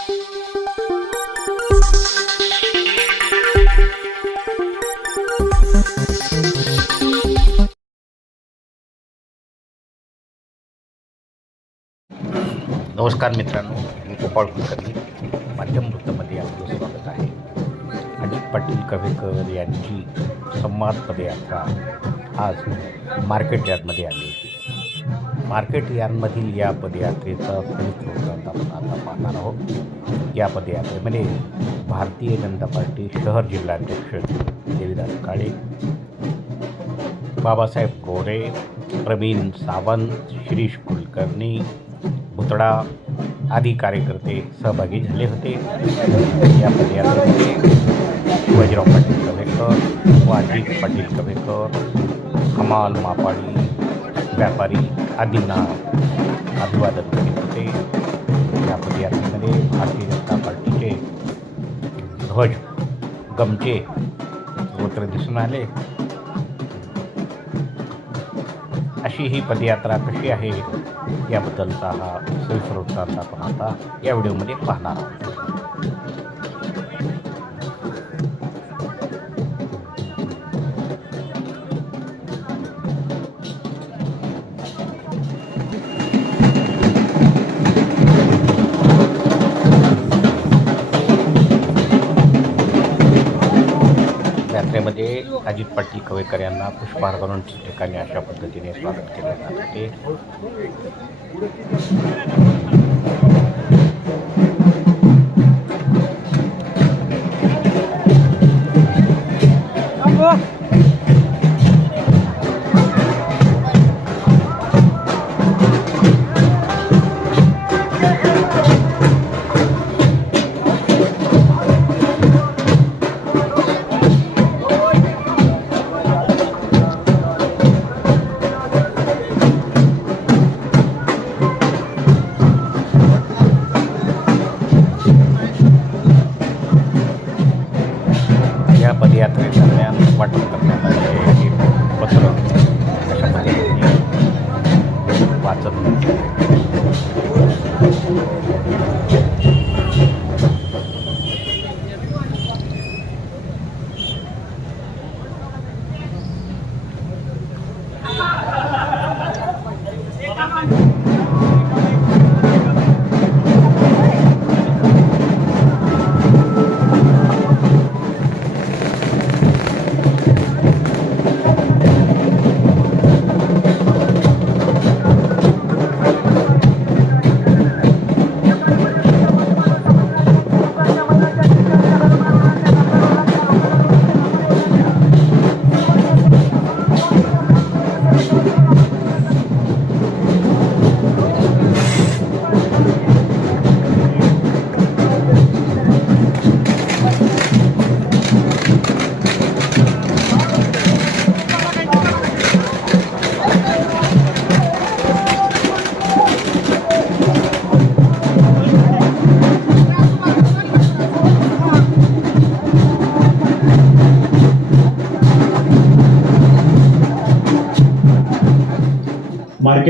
नमस्कार मित्रांनो मी गोपाळ कुलकर्णी माध्यम वृत्तमध्ये आपलं स्वागत आहे. अजित पाटील कवेकर यांची संवाद पदयात्रा आज मार्केट यार्डमध्ये आली होती. मार्केट यार्डमधील या पदयात्रेचा फलित वृत्तांत आपण आता पाहणार आहोत. या पदयात्रेमध्ये म्हणजे भारतीय जनता पार्टी शहर जिल्हाध्यक्ष देवीदास काळे बाबासाहेब कोरे प्रवीण सावंत शिरीष कुलकर्णी भुतडा आदी कार्यकर्ते सहभागी झाले होते. या पदयात्रेमध्ये शिवाजीराव पाटील कवेकर व पाटील कवेकर कमाल मापाडी व्यापारी आदींना अभिवादन केले होते. या पदयात्रेमध्ये भारतीय जनता पार्टीचे ध्वज गमचे सर्वत्र दिसून आले. अशी ही पदयात्रा कशी आहे याबद्दलचा हा सविस्तर वृत्तांत आपण आता या व्हिडिओमध्ये पाहणार आहोत. अजित पाटील कवेकर यांना पुष्पहार घालून ठिकाणी अशा पद्धतीने स्वागत केले जात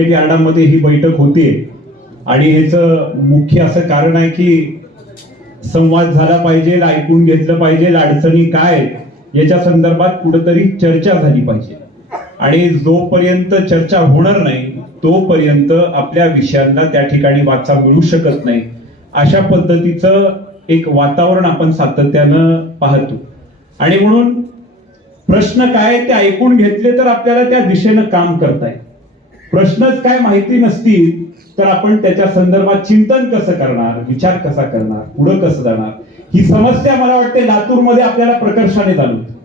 मार्केट यार्डामध्ये ही बैठक होते आणि ह्याचं मुख्य असं कारण आहे की संवाद झाला पाहिजे ऐकून घेतलं पाहिजे अडचणी काय याच्या संदर्भात कुठंतरी चर्चा झाली पाहिजे. आणि जोपर्यंत चर्चा होणार नाही तोपर्यंत आपल्या विषयांना त्या ठिकाणी वाचा मिळू शकत नाही. अशा पद्धतीचं एक वातावरण आपण सातत्यानं पाहतो. आणि म्हणून प्रश्न काय ते ऐकून घेतले तर आपल्याला त्या दिशेनं काम करता येईल. प्रश्नच काय माहिती नसतील तर आपण त्याच्या संदर्भात चिंतन कसं करणार विचार कसा करणार पुढं कसं जाणार? ही समस्या मला वाटते लातूरमध्ये आपल्याला प्रकर्षाने जाणवते.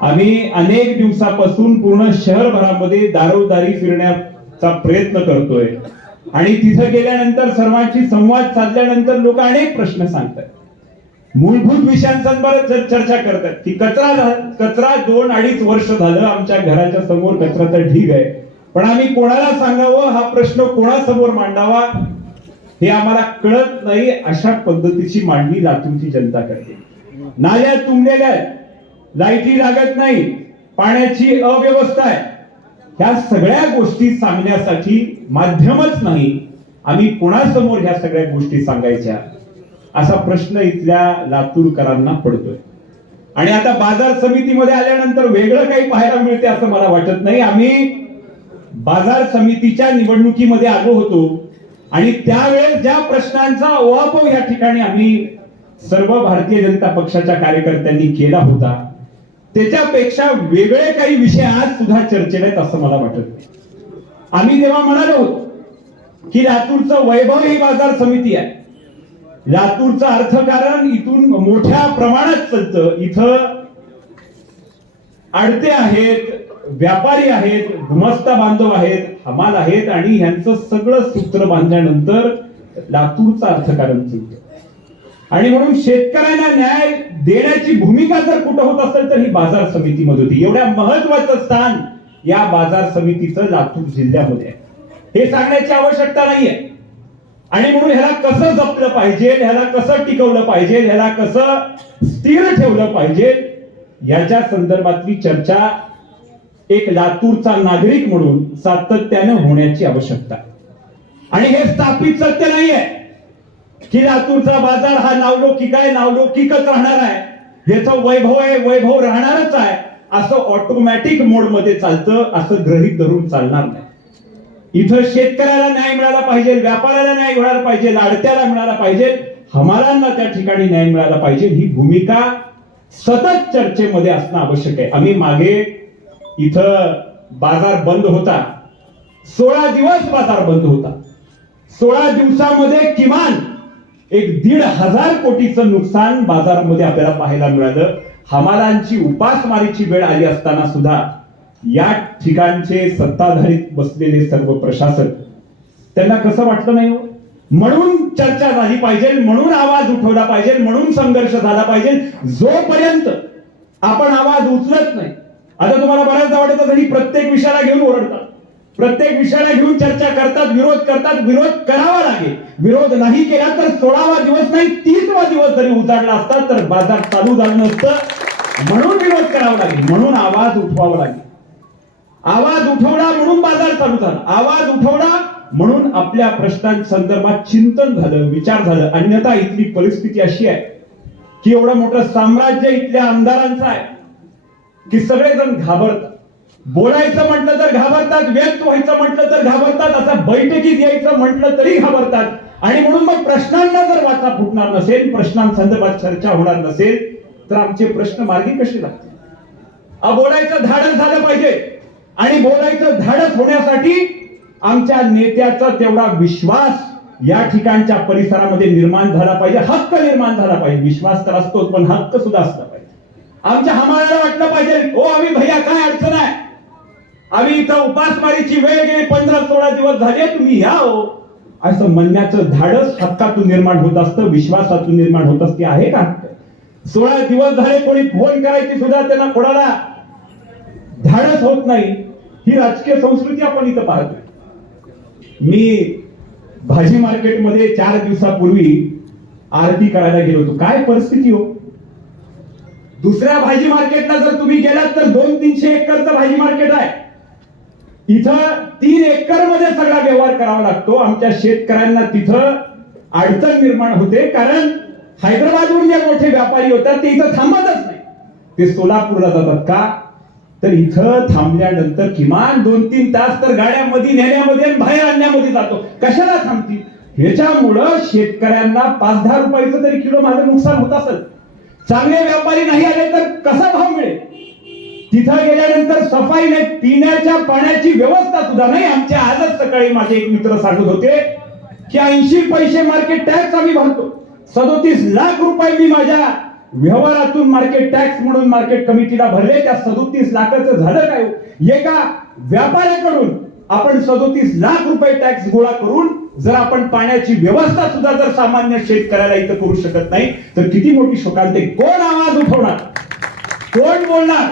आम्ही अनेक दिवसापासून पूर्ण शहरभरामध्ये दारोदारी फिरण्याचा प्रयत्न करतोय. आणि तिथं गेल्यानंतर सर्वांशी संवाद साधल्यानंतर लोक अनेक प्रश्न सांगतात. मूलभूत विषयांसंदर्भात चर्चा करतात की कचरा कचरा दोन अडीच वर्ष झालं आमच्या घराच्या समोर कचऱ्याचा ढीग आहे. पण आम्ही कोणाला सांगावं हा प्रश्न कोणासमोर मांडावा हे आम्हाला कळत नाही अशा पद्धतीची मांडणी लातूरची जनता करते. नाल्या तुंबलेल्या आहेत. लाईटी लागत नाही. पाण्याची अव्यवस्था आहे. ह्या सगळ्या गोष्टी सांगण्यासाठी माध्यमच नाही. आम्ही कोणासमोर ह्या सगळ्या गोष्टी सांगायच्या? असा प्रश्न इथल्या लातूरकरांना पडतोय. आणि आता बाजार समितीमध्ये आल्यानंतर वेगळं काही पाहायला मिळते असं मला वाटत नाही. आम्ही बाजार समितीच्या निवडणुकीमध्ये आलो होतो. आणि त्यावेळेस ज्या प्रश्नांचा ओहापोह या ठिकाणी आम्ही सर्व भारतीय जनता पक्षाच्या कार्यकर्त्यांनी केला होता. त्याच्यापेक्षा वेगळे काही विषय आज सुद्धा चर्चेत आहेत असं मला वाटत. आम्ही तेव्हा म्हणालो होतो की लातूरचं वैभव ही बाजार समिती आहे. लातूरचं अर्थकारण इथून मोठ्या प्रमाणात चालतं. इथं आडते आहेत व्यापारी आहेत गुमस्ता बांधव आहेत हमाल आहेत आणि यांचं सगळं सूत्र बांधल्यानंतर लातूरचं अर्थकारण चालतं आणि म्हणून शेतकऱ्यांना न्याय देण्याची भूमिका जर कुठं होत असेल तर ही बाजार समितीमध्ये होती. एवढ्या महत्वाचं स्थान या बाजार समितीचं लातूर जिल्ह्यामध्ये आहे. हे सांगण्याची आवश्यकता नाहीये. आणि म्हणून ह्याला कसं जपलं पाहिजे ह्याला कसं टिकवलं पाहिजे ह्याला कसं स्थिर ठेवलं पाहिजे याच्या संदर्भातली चर्चा एक लातूरचा नागरिक म्हणून सातत्यानं होण्याची आवश्यकता. आणि हे स्थापित सत्य नाहीये की लातूरचा बाजार हा नावलौकिक आहे नावलौकिकच राहणार आहे. याचं वैभव आहे वैभव राहणारच आहे. असं ऑटोमॅटिक मोडमध्ये चालतं असं ग्रहित धरून चालणार नाही. इथं शेतकऱ्याला न्याय मिळाला पाहिजे व्यापाऱ्याला न्याय मिळाला पाहिजे लाडत्याला मिळाला पाहिजे हमालांना त्या ठिकाणी न्याय मिळाला पाहिजे ही भूमिका सतत चर्चेमध्ये असणं आवश्यक आहे. आम्ही मागे इथं बाजार बंद होता. सोळा दिवस बाजार बंद होता. सोळा दिवसामध्ये किमान एक दीड हजार कोटीचं नुकसान बाजारामध्ये आपल्याला पाहायला मिळालं. हमालांची उपासमारीची वेळ आली असताना सुद्धा या ठिकाणचे सत्ताधारीत बसलेले सर्व प्रशासक त्यांना कसं वाटलं नाही हो? म्हणून चर्चा झाली पाहिजे म्हणून आवाज उठवला पाहिजे म्हणून संघर्ष झाला पाहिजे. जोपर्यंत आपण आवाज उचलत नाही आता तुम्हाला बऱ्याचदा वाटत असेल प्रत्येक विषयाला घेऊन ओरडतात. प्रत्येक विषयाला घेऊन चर्चा करतात विरोध करतात विरोध करावा लागेल. विरोध नाही केला तर सोळावा दिवस नाही तीसवा दिवस जरी उजाडला असता तर बाजार चालू झालं नसतं. म्हणून विरोध करावा लागेल म्हणून आवाज उठवावा लागेल. आवाज उठवला म्हणून बाजार चालू झाला. आवाज उठवला म्हणून आपल्या प्रश्नांसंदर्भात चिंतन झालं विचार झालं. अन्यथा इथली परिस्थिती अशी आहे की एवढं मोठं साम्राज्य इथल्या आमदारांचं आहे. की सगळेजण घाबरतात. बोलायचं म्हटलं तर घाबरतात व्यक्त व्हायचं म्हटलं तर घाबरतात आता बैठकीत यायचं म्हटलं तरी घाबरतात. आणि म्हणून मग प्रश्नांना जर वाचा फुटणार नसेल प्रश्नांसंदर्भात चर्चा होणार नसेल तर आमचे प्रश्न मार्गी कसे लागतील? बोलायचं धाडस झालं पाहिजे. आणि बोलायचं धाडस होण्यासाठी आमच्या नेत्याचा तेवढा विश्वास या ठिकाणच्या परिसरामध्ये निर्माण झाला पाहिजे. हक्क निर्माण झाला पाहिजे. विश्वास तर असतोच पण हक्क सुद्धा असला पाहिजे. आमच्या हमाळ्याला वाटलं पाहिजे. ओ आम्ही भैया काय अडचण आहे? आम्ही इथं उपासमारीची वेळ गेली पंधरा सोळा दिवस झाले तुम्ही या हो असं म्हणण्याचं धाडस हक्कातून निर्माण होत असतं विश्वासातून निर्माण होत असते आहे का? सोळा दिवस झाले कोणी फोन करायची सुद्धा त्यांना कोणाला धाडस होत नाही. ही राजकीय संस्कृती आपण इथं पाहतोय. मी भाजी मार्केटमध्ये चार दिवसापूर्वी आरती करायला गेलो होतो. काय परिस्थिती हो? दुसऱ्या भाजी मार्केटला जर तुम्ही गेलात तर दोन तीनशे एकरचं भाजी मार्केट आहे. इथं तीन एकरमध्ये सगळा व्यवहार करावा लागतो. आमच्या शेतकऱ्यांना तिथं अडचण निर्माण होते. कारण हैदराबादहून जे मोठे व्यापारी होतात ते इथं थांबतच नाही. ते सोलापूरला जातात का? तर इथं थांबल्यानंतर किमान दोन तीन तास तर गाड्यामध्ये नेण्यामध्ये बाहेर आणण्यामध्ये जातो. कशाला थांबतील? ह्याच्यामुळं शेतकऱ्यांना पाच दहा रुपयाचं तरी किलो माझं नुकसान होत असेल. चांगले व्यापारी नाही आले तर कसा भाव मिळेल? तिथं गेल्यानंतर सफाई नाही पिण्याच्या पाण्याची व्यवस्था सुद्धा नाही. आमच्या आजच सकाळी माझे एक मित्र सांगत होते की ऐंशी पैसे मार्केट टॅक्स आम्ही भरतो. सदोतीस लाख रुपये मी माझ्या व्यवहारातून मार्केट टॅक्स म्हणून मार्केट कमिटीला भरले. त्या सदोतीस लाखाचं झालं काय हो? एका व्यापाऱ्याकडून आपण सदोतीस लाख रुपये टॅक्स गोळा करून जर आपण पाण्याची व्यवस्था सुद्धा जर सामान्य शेतकऱ्याला इथं करू शकत नाही तर किती मोठी शोकांते. कोण आवाज उठवणार? कोण बोलणार?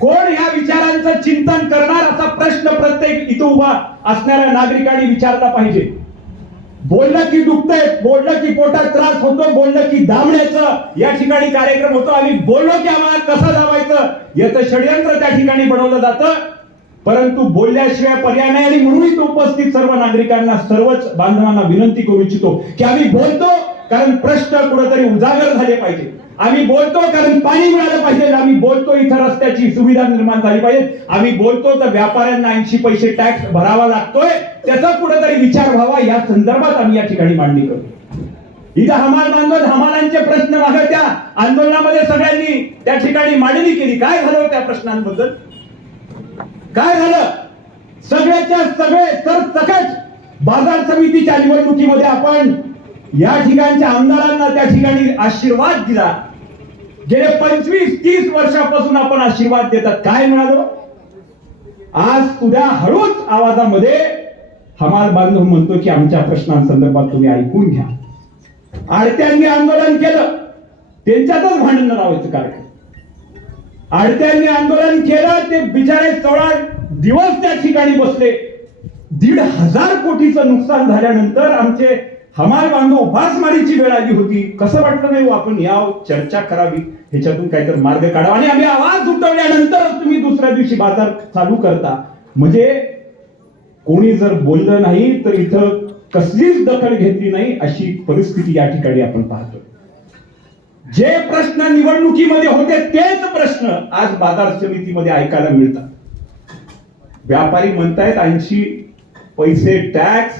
कोण ह्या विचारांचं चिंतन करणार असा प्रश्न प्रत्येक इथं उभा असणाऱ्या नागरिकांनी विचारला पाहिजे. बोललं की दुखतंय बोललं की पोटात त्रास होतो बोललं की दाबण्याचं या ठिकाणी कार्यक्रम होतो. आम्ही बोललो की आम्हाला कसं दाबायचं याचं षडयंत्र त्या ठिकाणी बनवलं जातं. परंतु बोलल्याशिवाय पर्याय नाही आणि म्हणून इथं उपस्थित सर्व नागरिकांना सर्वच बांधवांना विनंती करू इच्छितो की आम्ही बोलतो कारण प्रश्न कुठेतरी उजागर झाले पाहिजे आम्ही बोलतो कारण पाणी मिळालं पाहिजे. आम्ही बोलतो इथं रस्त्याची सुविधा निर्माण झाली पाहिजे. आम्ही बोलतो तर व्यापाऱ्यांना ऐंशी पैसे टॅक्स भरावा लागतोय. त्याचा कुठेतरी विचार व्हावा. या संदर्भात आम्ही या ठिकाणी मांडणी करतो. इथं हमाल बांधव हमालांचे प्रश्न मागत त्या आंदोलनामध्ये सगळ्यांनी त्या ठिकाणी मांडणी केली. काय झालं त्या प्रश्नांबद्दल? काय झालं? सगळ्याच्या सगळे तर सकट बाजार समितीच्या निवडणुकीमध्ये आपण या ठिकाणच्या आमदारांना त्या ठिकाणी आशीर्वाद दिला. गेले पंचवीस तीस वर्षापासून आपण आशीर्वाद देतात काय म्हणालो? आज तुझ्या हळूच आवाजामध्ये हमाल बांधव म्हणतो की आमच्या प्रश्नांसंदर्भात तुम्ही ऐकून घ्या. आडत्यांनी आंदोलन केलं. त्यांच्यातच भांडण लावायचं कारण आडत्यांनी आंदोलन केलं ते बिचारे सोळा दिवस त्या ठिकाणी बसले. दीड हजार कोटीचं नुकसान झाल्यानंतर आमचे हमाल बांधव उपासमारीची वेळ आली होती. कसं वाटलं नाही हो आपण या चर्चा करावी? ह्याच्यातून काहीतरी मार्ग काढावा. आणि आम्ही आवाज उठवल्यानंतर तुम्ही दुसऱ्या दिवशी बाजार चालू करता. म्हणजे कोणी जर बोललं नाही तर इथं कसलीच दखल घेतली नाही अशी परिस्थिती या ठिकाणी आपण पाहतो जे प्रश्न निवडणुकीमध्ये होते तेच प्रश्न आज बाजार समितीमध्ये ऐकायला मिळतात. व्यापारी म्हणतायत ऐंशी पैसे टॅक्स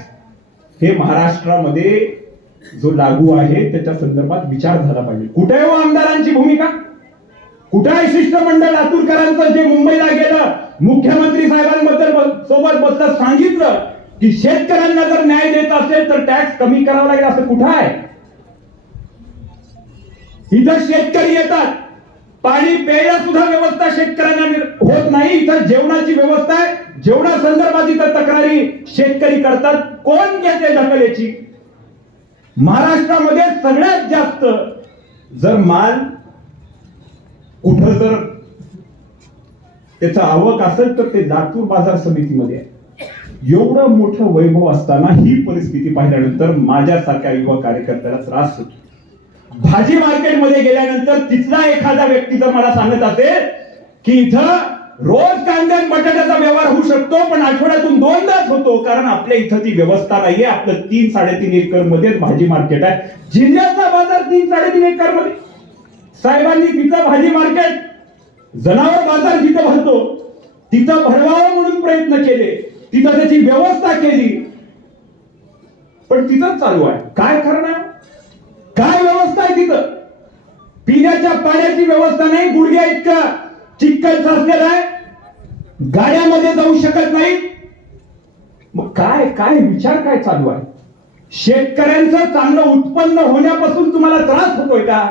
हे महाराष्ट्रामध्ये जो लागू आहे त्याच्या संदर्भात विचार झाला पाहिजे. कुठे आहे हो आमदारांची भूमिका? कुठे आहे शिष्टमंडळ लातूरकरांचं जे मुंबईला गेलं मुख्यमंत्री साहेबांबद्दल सोबत बसलं सांगितलं की शेतकऱ्यांना जर न्याय देत असेल तर टॅक्स कमी करावा लागेल असं कुठं आहे? इथं शेतकरी येतात. पाणी प्यायला सुद्धा व्यवस्था शेतकऱ्यांना होत नाही. इथं जेवणाची व्यवस्था आहे. जेवणा संदर्भात इथं तक्रारी शेतकरी करतात. कोण घेते दखल याची महाराष्ट्रामध्ये सगळ्यात जास्त जर माल कुठं जर त्याचं आवक असेल तर ते लातूर बाजार समितीमध्ये आहे. एवढं मोठं वैभव असताना ही परिस्थिती पाहिल्यानंतर माझ्यासारख्या युवा कार्यकर्त्याला त्रास होतो. भाजी मार्केटमध्ये गेल्यानंतर तिथला एखादा व्यक्ती जर मला सांगत असेल की इथं रोज कांद्या बटाट्याचा व्यवहार होऊ शकतो पण आठवड्यातून दोनदाच होतो कारण आपल्या इथं ती व्यवस्था नाहीये. आपलं तीन साडेतीन एकरमध्ये भाजी मार्केट आहे. जिल्ह्याचा बाजार तीन साडेतीन एकरमध्ये. साहेबांनी तिथं भाजी मार्केट जनावर बाजार जिथं भरतो तिथं भरवावं म्हणून प्रयत्न केले. तिथं त्याची व्यवस्था केली. पण तिथंच चालू आहे. काय खरं पिण्याच्या पाण्याची व्यवस्था नाही गुडघ्या इतका चिक्कल साचलेला आहे. गाड्यामध्ये जाऊ शकत नाही. मग काय काय विचार काय चालू आहे? शेतकऱ्यांचं चांगलं उत्पन्न होण्यापासून तुम्हाला त्रास होतोय का?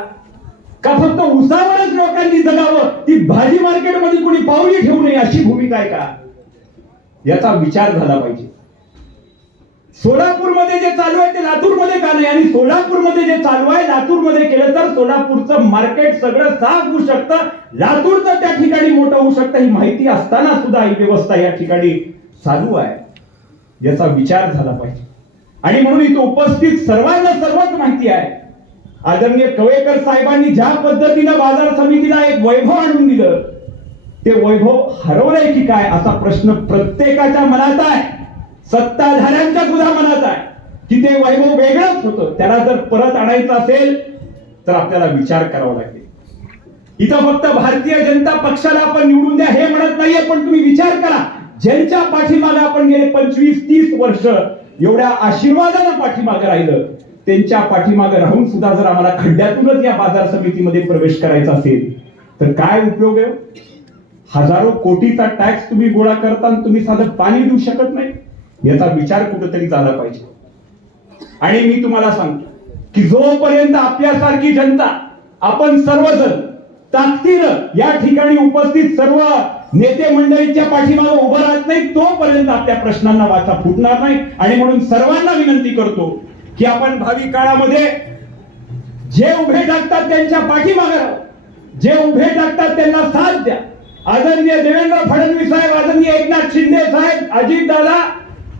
का फक्त उसावरच लोकांनी जगावं? ती भाजी मार्केटमध्ये कोणी पावली ठेवू नये अशी भूमिका आहे का? याचा विचार झाला पाहिजे. सोलापूरमध्ये जे चालू आहे ते लातूरमध्ये का नाही? आणि सोलापूरमध्ये जे चालू आहे लातूरमध्ये केलं तर सोलापूरचं मार्केट सगळं साफ होऊ शकतं. लातूरचं त्या ठिकाणी मोठं होऊ शकतं ही माहिती असताना सुद्धा ही व्यवस्था या ठिकाणी चालू आहे याचा विचार झाला पाहिजे. आणि म्हणून इथं उपस्थित सर्वांना सर्वच माहिती आहे. आदरणीय कवेकर साहेबांनी ज्या पद्धतीनं बाजार समितीला एक वैभव आणून दिलं ते वैभव हरवलंय की काय असा प्रश्न प्रत्येकाच्या मनात आहे. सत्ताधाऱ्यांच्या सुद्धा मनात आहे. की ते वैभव वेगळंच होतं त्याला जर परत आणायचं असेल तर आपल्याला विचार करावा लागेल. इथं फक्त भारतीय जनता पक्षाला आपण निवडून द्या हे म्हणत नाहीये पण तुम्ही विचार करा. ज्यांच्या पाठीमागे आपण गेले पंचवीस तीस वर्ष एवढ्या आशीर्वादानं पाठीमागे राहिलं त्यांच्या पाठीमागे राहून सुद्धा जर आम्हाला खड्ड्यातूनच या बाजार समितीमध्ये प्रवेश करायचा असेल तर काय उपयोग आहे हो? हजारो कोटीचा टॅक्स तुम्ही गोळा करता आणि तुम्ही साधं पाणी देऊ शकत नाही. याचा विचार कुठेतरी झाला पाहिजे. आणि मी तुम्हाला सांगतो की जोपर्यंत आपल्यासारखी जनता आपण सर्वजण ताकदीनं या ठिकाणी उपस्थित सर्व नेते मंडळींच्या पाठीमागे उभं राहत नाही तोपर्यंत आपल्या प्रश्नांना वाचा फुटणार नाही. आणि म्हणून सर्वांना विनंती करतो की आपण भावी काळामध्ये जे उभे टाकतात त्यांच्या पाठीमागे जे उभे टाकतात त्यांना साथ द्या. आदरणीय देवेंद्र फडणवीस साहेब आदरणीय एकनाथ शिंदे साहेब अजितदादा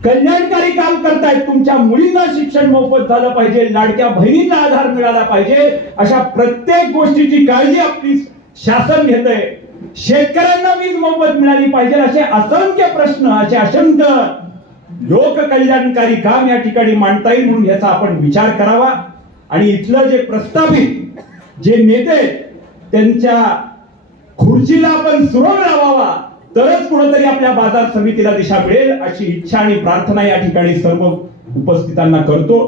कल्याणकारी काम करतायत. तुमच्या मुलींना शिक्षण मोफत झालं पाहिजे लाडक्या बहिणींना आधार मिळाला पाहिजे. अशा प्रत्येक गोष्टीची काळजी आपली शासन घेत आहे शेतकऱ्यांना वीज मोफत मिळाली पाहिजे असे असंख्य प्रश्न असे असंख्य लोक कल्याणकारी काम या ठिकाणी मांडता येईल म्हणून याचा आपण विचार करावा. आणि इथलं जे प्रस्तावित जे नेते त्यांच्या खुर्चीला आपण सुरळ लावावा. तरच कुठंतरी आपल्या बाजार समितीला दिशा मिळेल अशी इच्छा आणि प्रार्थना या ठिकाणी सर्व उपस्थितांना करतो.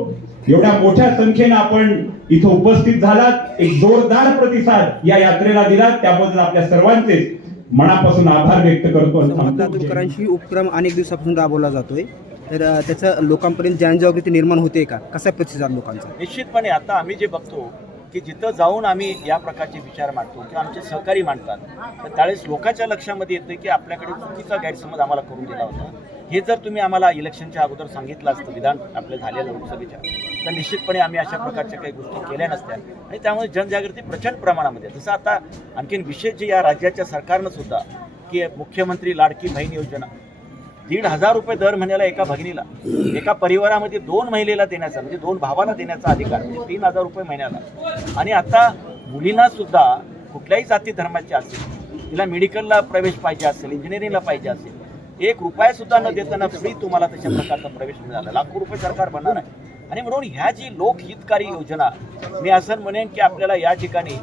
एवढ्या मोठ्या संख्येनं आपण इथं उपस्थित झालात. एक जोरदार प्रतिसाद या यात्रेला दिलात. त्याबद्दल आपल्या सर्वांचे मनापासून आभार व्यक्त करतो उपक्रम अनेक दिवसापासून राबवला जातोय. तर त्याचं लोकांपर्यंत जनजागृती निर्माण होते का? कसा प्रतिसाद लोकांचा? निश्चितपणे आता आम्ही जे बघतो की जिथं जाऊन आम्ही या प्रकारचे विचार मांडतो किंवा आमचे सहकारी मांडतात तर त्यावेळेस लोकांच्या लक्षामध्ये येतं की आपल्याकडे चुकीचा गैरसमज आम्हाला करून दिला होता. हे जर तुम्ही आम्हाला इलेक्शनच्या अगोदर सांगितलं असतं विधान आपल्या झालेलं लोकसभेच्या तर निश्चितपणे आम्ही अशा प्रकारच्या काही गोष्टी केल्या नसत्या. आणि त्यामुळे जनजागृती प्रचंड प्रमाणामध्ये. जसं आता आणखीन विशेष जे या राज्याच्या सरकारनं सुद्धा की मुख्यमंत्री लाडकी बहीण योजना दीड हजार रुपये दर महिन्याला एका भगिनीला. एका परिवारामध्ये दोन महिलेला देण्याचा म्हणजे दोन भावाला देण्याचा अधिकार म्हणजे तीन हजार रुपये महिन्याला. आणि आता मुलींना सुद्धा कुठल्याही जाती धर्माची असेल तिला मेडिकलला प्रवेश पाहिजे असेल इंजिनिअरिंगला पाहिजे असेल एक रुपया सुद्धा न देताना फ्री तुम्हाला तशा प्रकारचा प्रवेश मिळाला. लाखो रुपये सरकार बनणार आहे. आणि म्हणून ह्या जी लोकहितकारी योजना मी असं म्हणेन की आपल्याला या ठिकाणी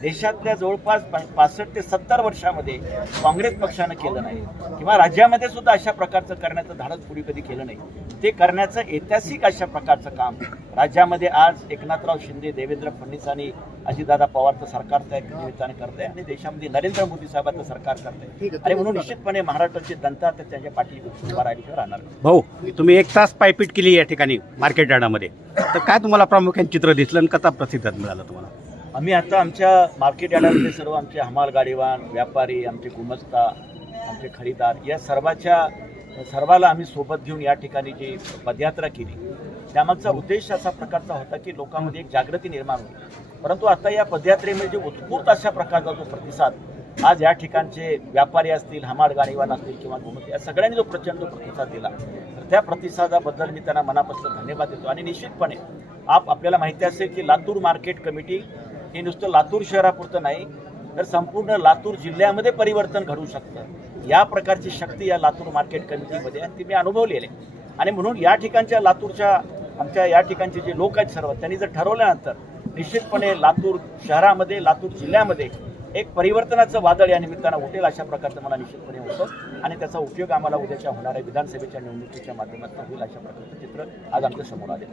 देशातल्या जवळपास पासष्ट ते सत्तर वर्षामध्ये काँग्रेस पक्षानं केलं नाही. किंवा राज्यामध्ये सुद्धा अशा प्रकारचं करण्याचं धाडस पुढे कधी केलं नाही. ते करण्याचं ऐतिहासिक अशा प्रकारचं काम राज्यामध्ये आज एकनाथराव शिंदे देवेंद्र फडणवीस आणि अजितदादा पवारचं सरकार त्या निमित्ताने करत आहे आणि देशामध्ये नरेंद्र मोदी साहेबांचं सरकार करत आहे आणि म्हणून निश्चितपणे महाराष्ट्राची जनता तर त्यांच्या पाठी उभा राहिल्याशिवाय राहणार. भाऊ तुम्ही एक तास पायपीट केली या ठिकाणी मार्केट यार्डामध्ये. तर काय तुम्हाला प्रामुख्याने चित्र दिसलं आणि कसा प्रतिसाद मिळाला तुम्हाला? आम्ही आता आमच्या मार्केट यार्डामध्ये सर्व आमचे हमाल गाडीवान व्यापारी आमचे गुमस्ता आमचे खरीदार या सर्वाच्या सर्वाला आम्ही सोबत घेऊन या ठिकाणी जी पदयात्रा केली. त्यामागचा उद्देश असा प्रकारचा होता की लोकांमध्ये एक जागृती निर्माण होईल परंतु आता या पदयात्रेमध्ये उत्स्फूर्त अशा प्रकारचा जो प्रतिसाद आज या ठिकाणचे व्यापारी असतील हमाल गाडीवान असतील किंवा गुमस्ते या सगळ्यांनी जो प्रचंड प्रतिसाद दिला तर त्या प्रतिसादाबद्दल मी त्यांना मनापासून धन्यवाद देतो. आणि निश्चितपणे आप आपल्याला माहिती असेल की लातूर मार्केट कमिटी हे नुसतं लातूर शहरापुरतं नाही तर संपूर्ण लातूर जिल्ह्यामध्ये परिवर्तन घडू शकतं. या प्रकारची शक्ती या लातूर मार्केट कमिटीमध्ये आहे ती मी अनुभवलेली आहे. आणि म्हणून या ठिकाणच्या लातूरच्या आमच्या या ठिकाणचे जे लोक आहेत सर्व त्यांनी जर ठरवल्यानंतर निश्चितपणे लातूर शहरामध्ये लातूर जिल्ह्यामध्ये एक परिवर्तनाचं वादळ या निमित्तानं उठेल अशा प्रकारचं मला निश्चितपणे होतं. आणि त्याचा उपयोग आम्हाला उद्याच्या होणाऱ्या विधानसभेच्या निवडणुकीच्या माध्यमातून होईल अशा प्रकारचं चित्र आज आमच्यासमोर आले